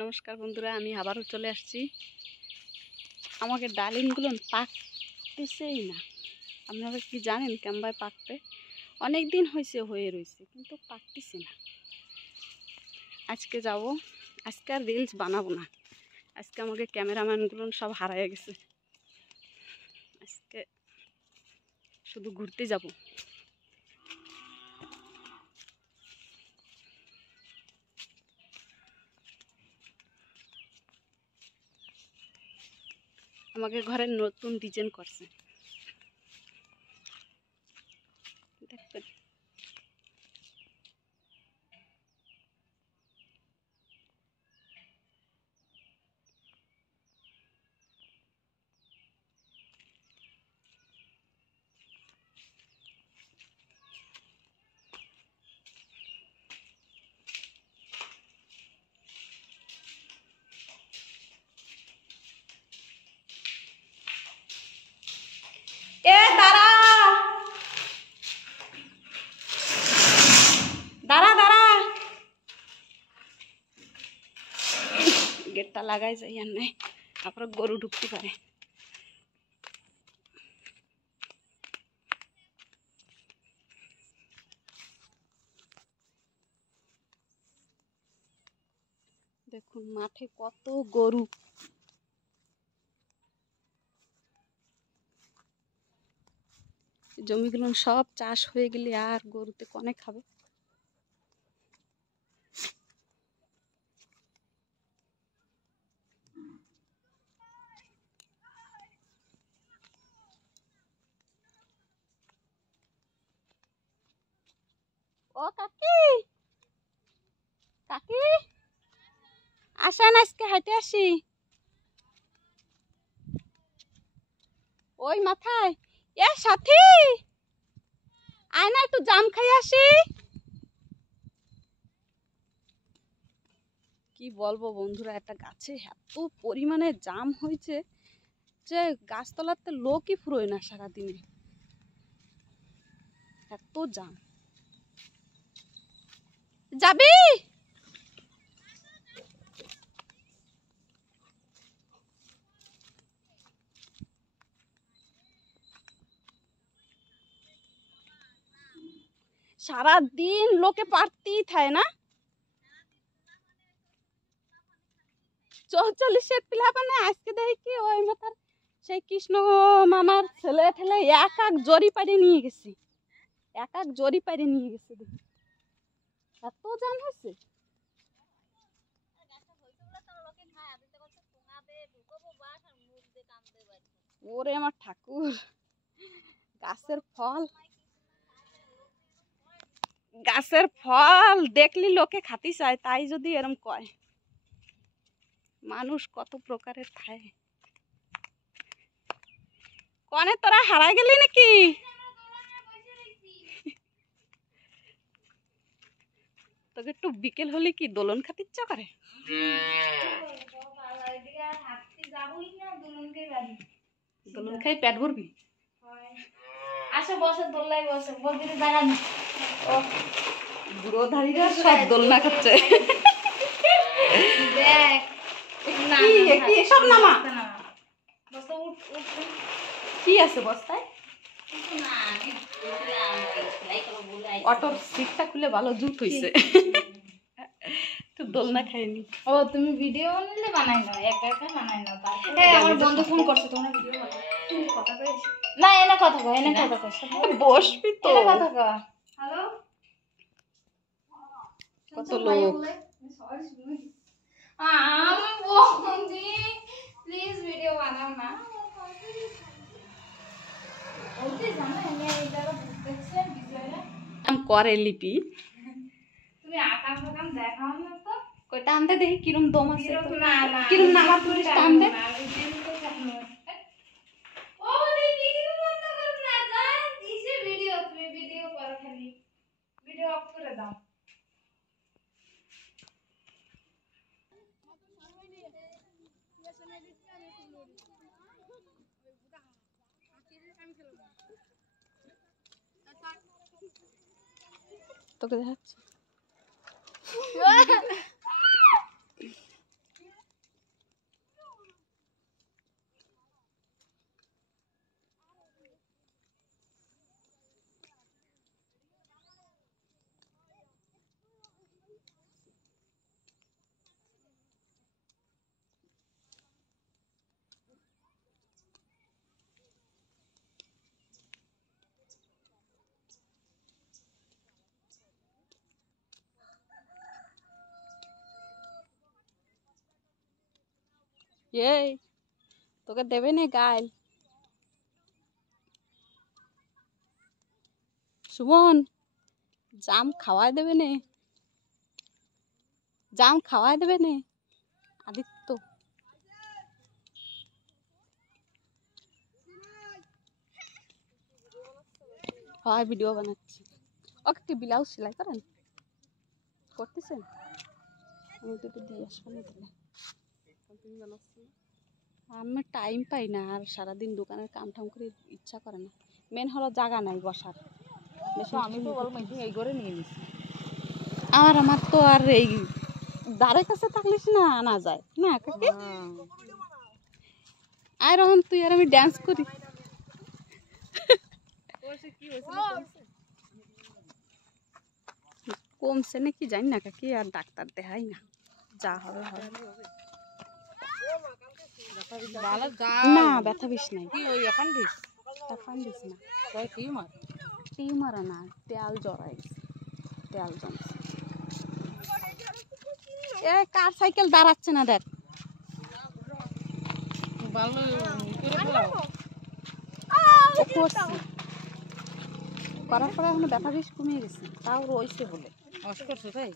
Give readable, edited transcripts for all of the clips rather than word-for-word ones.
নমস্কার বন্ধুরা, আমি আবারও চলে আসছি। আমাকে ডালিমগুলো পাকতেছেই না। আপনারা কি জানেন কেমন পাকতে? অনেক দিন হয়েছে হয়ে রয়েছে, কিন্তু পাকতেছে না। আজকে যাব, আজকে আর রিলস বানাবো না। আজকে আমাকে ক্যামেরাম্যানগুলো সব হারায় গেছে। আজকে শুধু ঘুরতে যাব। আমাকে ঘরের নতুন ডিজাইন করছে, দেখবেন। এ দাঁড়া দাঁড়া দাঁড়া, গেটটা লাগাই যাই আর নাই, তারপরে গরু ঢুকতে পারে। দেখুন মাঠে কত গরু। জমিগুলো সব চাষ হয়ে গেলে আর গরুতে কনে খাবে। ও কাকি, কাকি আসেন, আজকে হাঁটে আসি। ওই মাথায় এ সাথী, আয় না একটু জাম খাই আসি। কি বলবো বন্ধুরা, একটা গাছে এত পরিমাণে জাম হয়েছে যে গাছতলাতে লোকই ফুরোয় না সারাদিনে, এত জাম। যাবি? সারাদিন লোকে পারতেই থাকে না। 44-এর পিলা মানে আজকে দেখি কি ওই মাথার সেই কৃষ্ণ মামার ছেলে ঠেলে এক এক জরি পাড়ে নিয়ে গেছে, এক এক জরি পাড়ে নিয়ে গেছে। দেখি এত জাম হয়েছে। ওরে আমার ঠাকুর, গাছের ফল, গাছের ফল দেখলি লোকে খাতি চায়, তাই যদি এরম কয়। মানুষ কত প্রকারের খায়। কনে তোরা হারাই গেলি নাকি? তোকে একটু বিকেল হলে কি দোলন খাতে ইচ্ছা করে? দোলন খাই পেট ভরবি। আসো বসে দোলনায় বসে, বলতে দাঁড়ান। ও বুড়ো ধারীরা সব দোলনা খাচ্ছে। দেখ না কি সব নামা। বস্তা উঠ উঠ। কি আছে বস্তায়? অটোর সিটটা খুলে ভালো জুত হইছে। তো দোলনা খাইনি। ও তুমি ভিডিও নিলে বানাই নাও, একা একা বানাই নাও। তারপরে আমার বন্ধু ফোন করছে, তোমরা ভিডিও বানাও। তুমি কথা কইছ না, এনে কথা কই, এনে কথা কইছ। বসবি তো, এনে কথা কই। হ্যালো, কত লোক। বন্ধি প্লিজ ভিডিও বানাও না। ওতে জানো আমি এই জায়গা দেখছি বিষয়টা করে লিপি। তুমি আকাম ফাকাম দেখাও না তো। কইটা আনতে দেখি কিরম দম আছে। না না কিরম নামা তুলিস টানতে। ও দিদি ভিডিও বন্ধ করো না, যা দিছে ভিডিও, তুমি ভিডিও করো, খালি ভিডিও অফ করে দাও। তোকে দেখাচ্ছি। এই তোকে দেবে না গাইল। সুমন জাম খাওয়াই দেবে নে, জাম খাওয়াই দেবে নে আদিত্য। হয় ভিডিও বানাচ্ছি। ওকে কি ব্লাউজ সেলাই করেন করতেছেন? আমি দুটো দিয়ে আসবো না তাহলে। আমি টাইম পাই না, আর সারাদিন দোকানের কাম টাম করে ইচ্ছা করে না। মেন হলো জায়গা নাই বসার। আমি তো বল মিটিং এই করে নিয়ে নিছি। আমার তো আর এই দাঁড়ের কাছে থাকলিস না আনা যায় না কাকে। আর রহন তুই আর আমি ড্যান্স করি। কমছে নাকি জানি না কাকি, আর ডাক্তার দেখাই না, যা হবে হবে। না ব্যথা বেশ নাই। অ্যাপেন্ডিক্স না, টিউমার না, তেল জড়াই গেছে, তেল জমছে। এ কার সাইকেল দাঁড়াচ্ছে না দেখ। করার পরে এখন ব্যথা বেশ কমে গেছে, তাও রয়েছে বলে করছে তাই।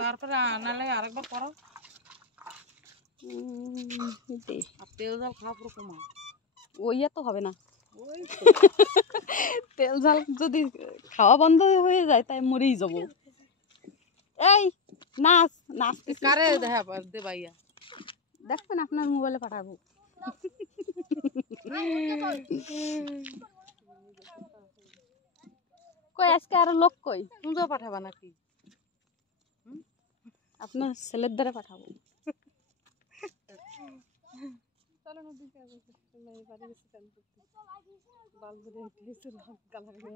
তারপরে আনালে আরেকবার করো। তেল জাল খাওয়া পুরো কমা। ওইয়া তো হবে না, তেল ঝাল যদি খাওয়া বন্ধ হয়ে যায় তাই মরেই যাব। এই নাচ নাচ কারে দেখা দে ভাইয়া, দেখবেন আপনার মোবাইলে পাঠাবো। কই আজকে আরো লোক কই? তুমিও পাঠাবা নাকি? আপনার ছেলের দ্বারা পাঠাবো।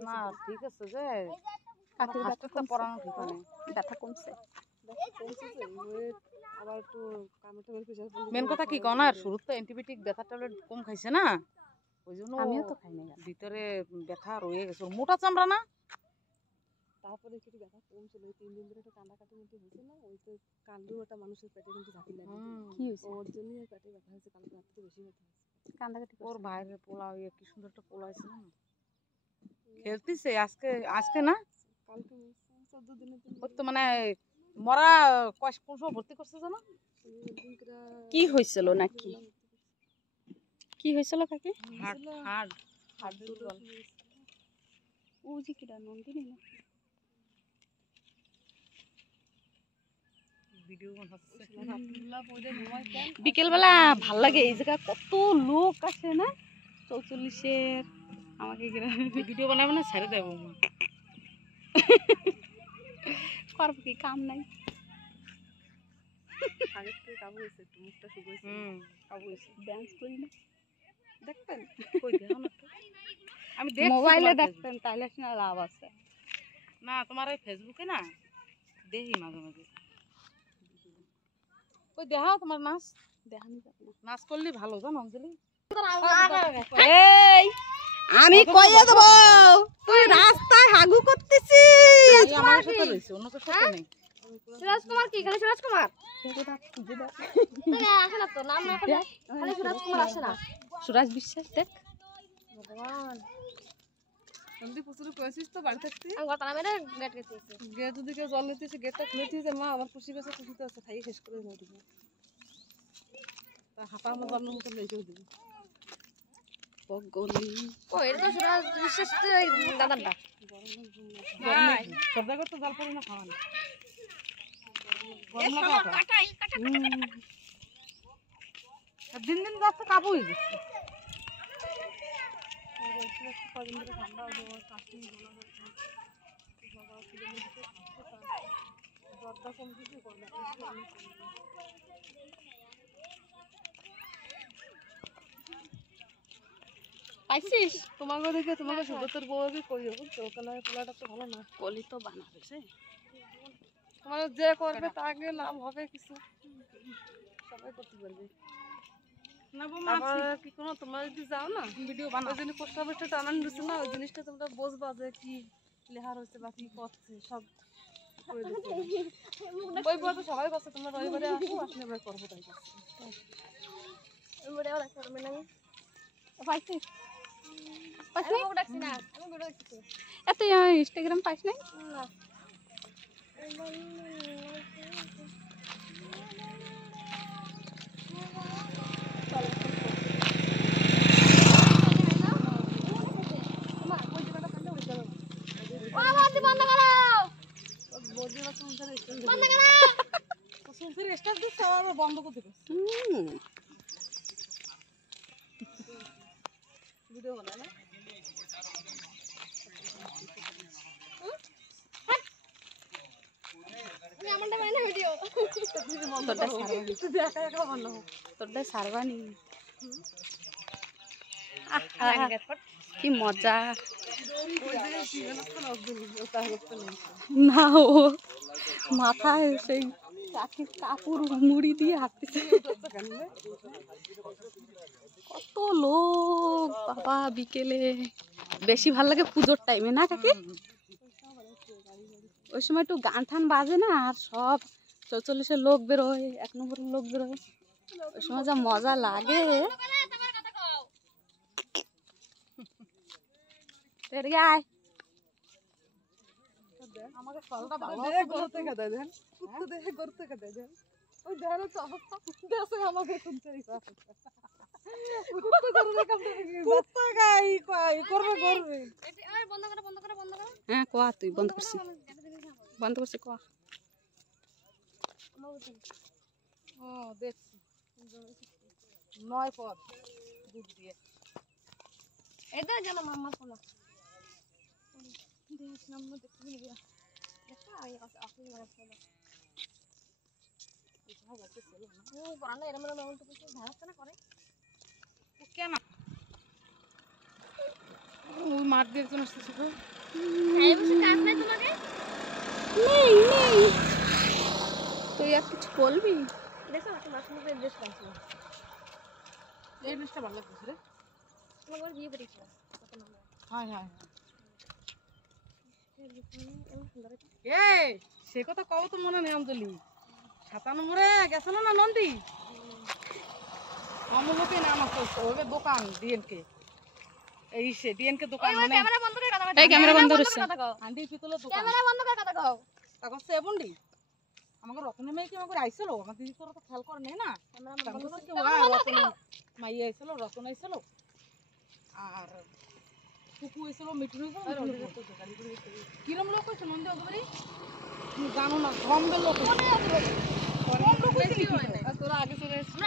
না ঠিক আছে যে হাতটা পরানো ঠিক নেই, ব্যথা কমছে। মেন কথা কি কনার শুরুতে তো অ্যান্টিবায়োটিক ব্যথা ট্যাবলেট কম খাইছে না, ওই জন্য আমিও তো খাই না, ভিতরে ব্যথা রয়ে গেছে। মোটা চামড়া না, তারপরে একটু ব্যথা কমছিল, 3 দিন ধরে একটা কান্দাকাটির মধ্যে হয়েছে না, ওই তো কান্দেও একটা মানুষের পেটে কিন্তু ঝাঁকি লাগে। কি হয়েছে? ওর জন্যই পেটে ব্যথা হয়েছে, কালকে রাত থেকে বেশি ব্যথা হয়েছে। কান্দাকাটি ওর বাইরে পোলা কি সুন্দর একটা পোলা হয়েছে না, খেলতেছে আজকে আজকে না কালকে 14 দিনের জন্য ওর তো মানে মরা কোন সময় ভর্তি করছে জানো? কি হয়েছিল নাকি, কি হয়েছিল কাকে? হার্ট হার্ট হার্ট দুর্বল। ও যে কিডা নন্দিনী না? ভিডিও বানাচ্ছে। বিকেল বেলা ভাল লাগে, এই জায়গা কত লোক আসে না, 44-এর আমাকে ভিডিও বানাবে না ছেড়ে দেবো, করব কি কাম নাই। আগের থেকে কাবু হয়েছে, একটু মুখটা শুকিয়েছে, কাবু হয়েছে। ডান্স করি না, দেখবেন কই দেখো না তো। আমি দেখছি মোবাইলে তোমার দেখবেন তাইলে না লাভ আছে। না তোমার ওই ফেসবুকে না দেখি মাঝে মাঝে। কই দেখাও তোমার নাচ, দেখানি যাবে না। নাচ করলে ভালো জানো অঞ্জলি। এই আমি কইয়া দেব, তুই রাস্তায় হাগু করতেছিস। এই আমার সাথে রইছে, অন্য কারোর সাথে নেই। সুরাজ কুমার কি খালি সুরাজ কুমার আসে না তো, নাম না করে খালি সুরাজ কুমার আসে না। সুরাজ বিশ্বাস দেখ, ভগবান নন্দী প্রচুর কয়েছিস তো বাড়ি থাকতে, আমি গত নামে গেট গেছি। গেট যদি কেউ জল নিতেছে, গেটটা খুলে দিয়েছে, মা আমার খুশি গেছে, খুশিতে আছে, খাইয়ে শেষ করে মরে দিবে। তা হাঁপা আমার জন্মের মতো লেগে দিবি। পগলি ও এটা তো সুরাজ বিশ্বাস তো দাদারটা। সর্দার করতে জল পড়ে না খাওয়া না। দিন দিন যাচ্ছে কাবু হয়ে যাচ্ছে। পাইছিস? তোমাকে দেখে তোমাকে সুব্রতর বউকে করিও, বুঝছো? ওখানে পোলাটা তো ভালো না, কলি তো বানাবে, তোমার যে করবে তাকে লাভ হবে কিছু, সবাই করতে পারবে। আবার কি কোনো তোমরা যদি যাও না ভিডিও বানাও, ওই জন্য পোস্ট অফিসটা টানান দিচ্ছে না, ওই জিনিসটা তোমরা বুঝবা যে কি লেখা রয়েছে বা কি করছে, সব করে দিচ্ছে। ওই বলতে সবাই বলছে তোমরা রবিবারে আসো, আসলে আমরা করবো তাই করছি। পাইছিস আমি ওকে ডাকছি না, আমি ভিডিও দেখতেছি। এত ইনস্টাগ্রাম পাইস নাই? না বন্ধ করো, বন্ধ করো। সুলসির স্টার দিচ্ছে আবার বন্ধ করতে গেছে। ভিডিও বানায় না? আমি আমারটা বানাই না ভিডিও। তোরটা সারবানি, তুই একা একা বানাও। তোরটা সারবানি। আহা, কি মজা। ওই যে সিজন আছে না, ওটা হচ্ছে না। না ও মাথায় সেই চাকির কাপড় মুড়ি দিয়ে হাঁটতেছে। কত লোক বাবা বিকেলে। বেশি ভাল লাগে পুজোর টাইমে না কাকি? ওই সময় একটু গান টান বাজে না, আর সব 44-এর লোক বেরোয়, 1 নম্বরের লোক বেরোয়, ওই সময় যা মজা লাগে। আয় আমাকে ফলটা ভালো আছে করতে গেদে দেন, কুত্তে দেখে করতে গেদে দেন। ওই দেখার তো অবস্থা কুত্তে আছে আমাকে সুন্দরী কথা। কুত্তে করে দেখাম তো কুত্তে গাই কই করবে করবে। এটা ওই বন্ধ করো, বন্ধ করো, বন্ধ করো। হ্যাঁ কোয়া, তুই বন্ধ করছি, বন্ধ করছি কোয়া। ও দেখছি 9 পদ দুধ দিয়ে। এই তো জানো মাম্মা শোনা। দেখ নাম্বার দেখতে নিবি। দেখা আই আসলে মানে শোনা। ও বড় এরম এরম তো কিছু ধারস্থ না করে। ও কেন ওই মাঠ দিয়ে একজন আসতেছে তো। এই বসে কাজ নাই তোমাকে? নেই নেই, তুই আর কিছু বলবি? দেখো না তোমার সঙ্গে ড্রেস পাইছি। এই জিনিসটা ভালো লাগছে রে। তোমার ঘর বিয়ে করেছে কত নাম? হ্যাঁ হ্যাঁ এরকম সুন্দর একটা। এই সে কথা কও তো মনে নেই অঞ্জলি। 57 নম্বরে গেছিল না নন্দী? আমলকে নাম আছে ওই দোকান ডিএনকে। এই সে ডিএনকে দোকান মানে ক্যামেরা বন্ধ করে কথা কও। এই ক্যামেরা বন্ধ করছে। কথা কও। আন্টি পিতলের দোকান। ক্যামেরা বন্ধ করে কথা কও। তাকো সেবন্ডি আমাকে রতনের মেয়ে কি আমাকে আইছিল, আমার দিদি তোরা তো খেয়াল করে নেই না। ক্যামেরা বন্ধ তারপর করো। কি রতন মাই আইছিল, রতন আইছিল আর কুকু আইছিল, মিঠু আইছিল। কিরম লোক হইছে নন্দী ওগবাড়ি জানো না, কম লোক হইছে। কম লোক হইছে। তোরা আগে চলে এসেছিস।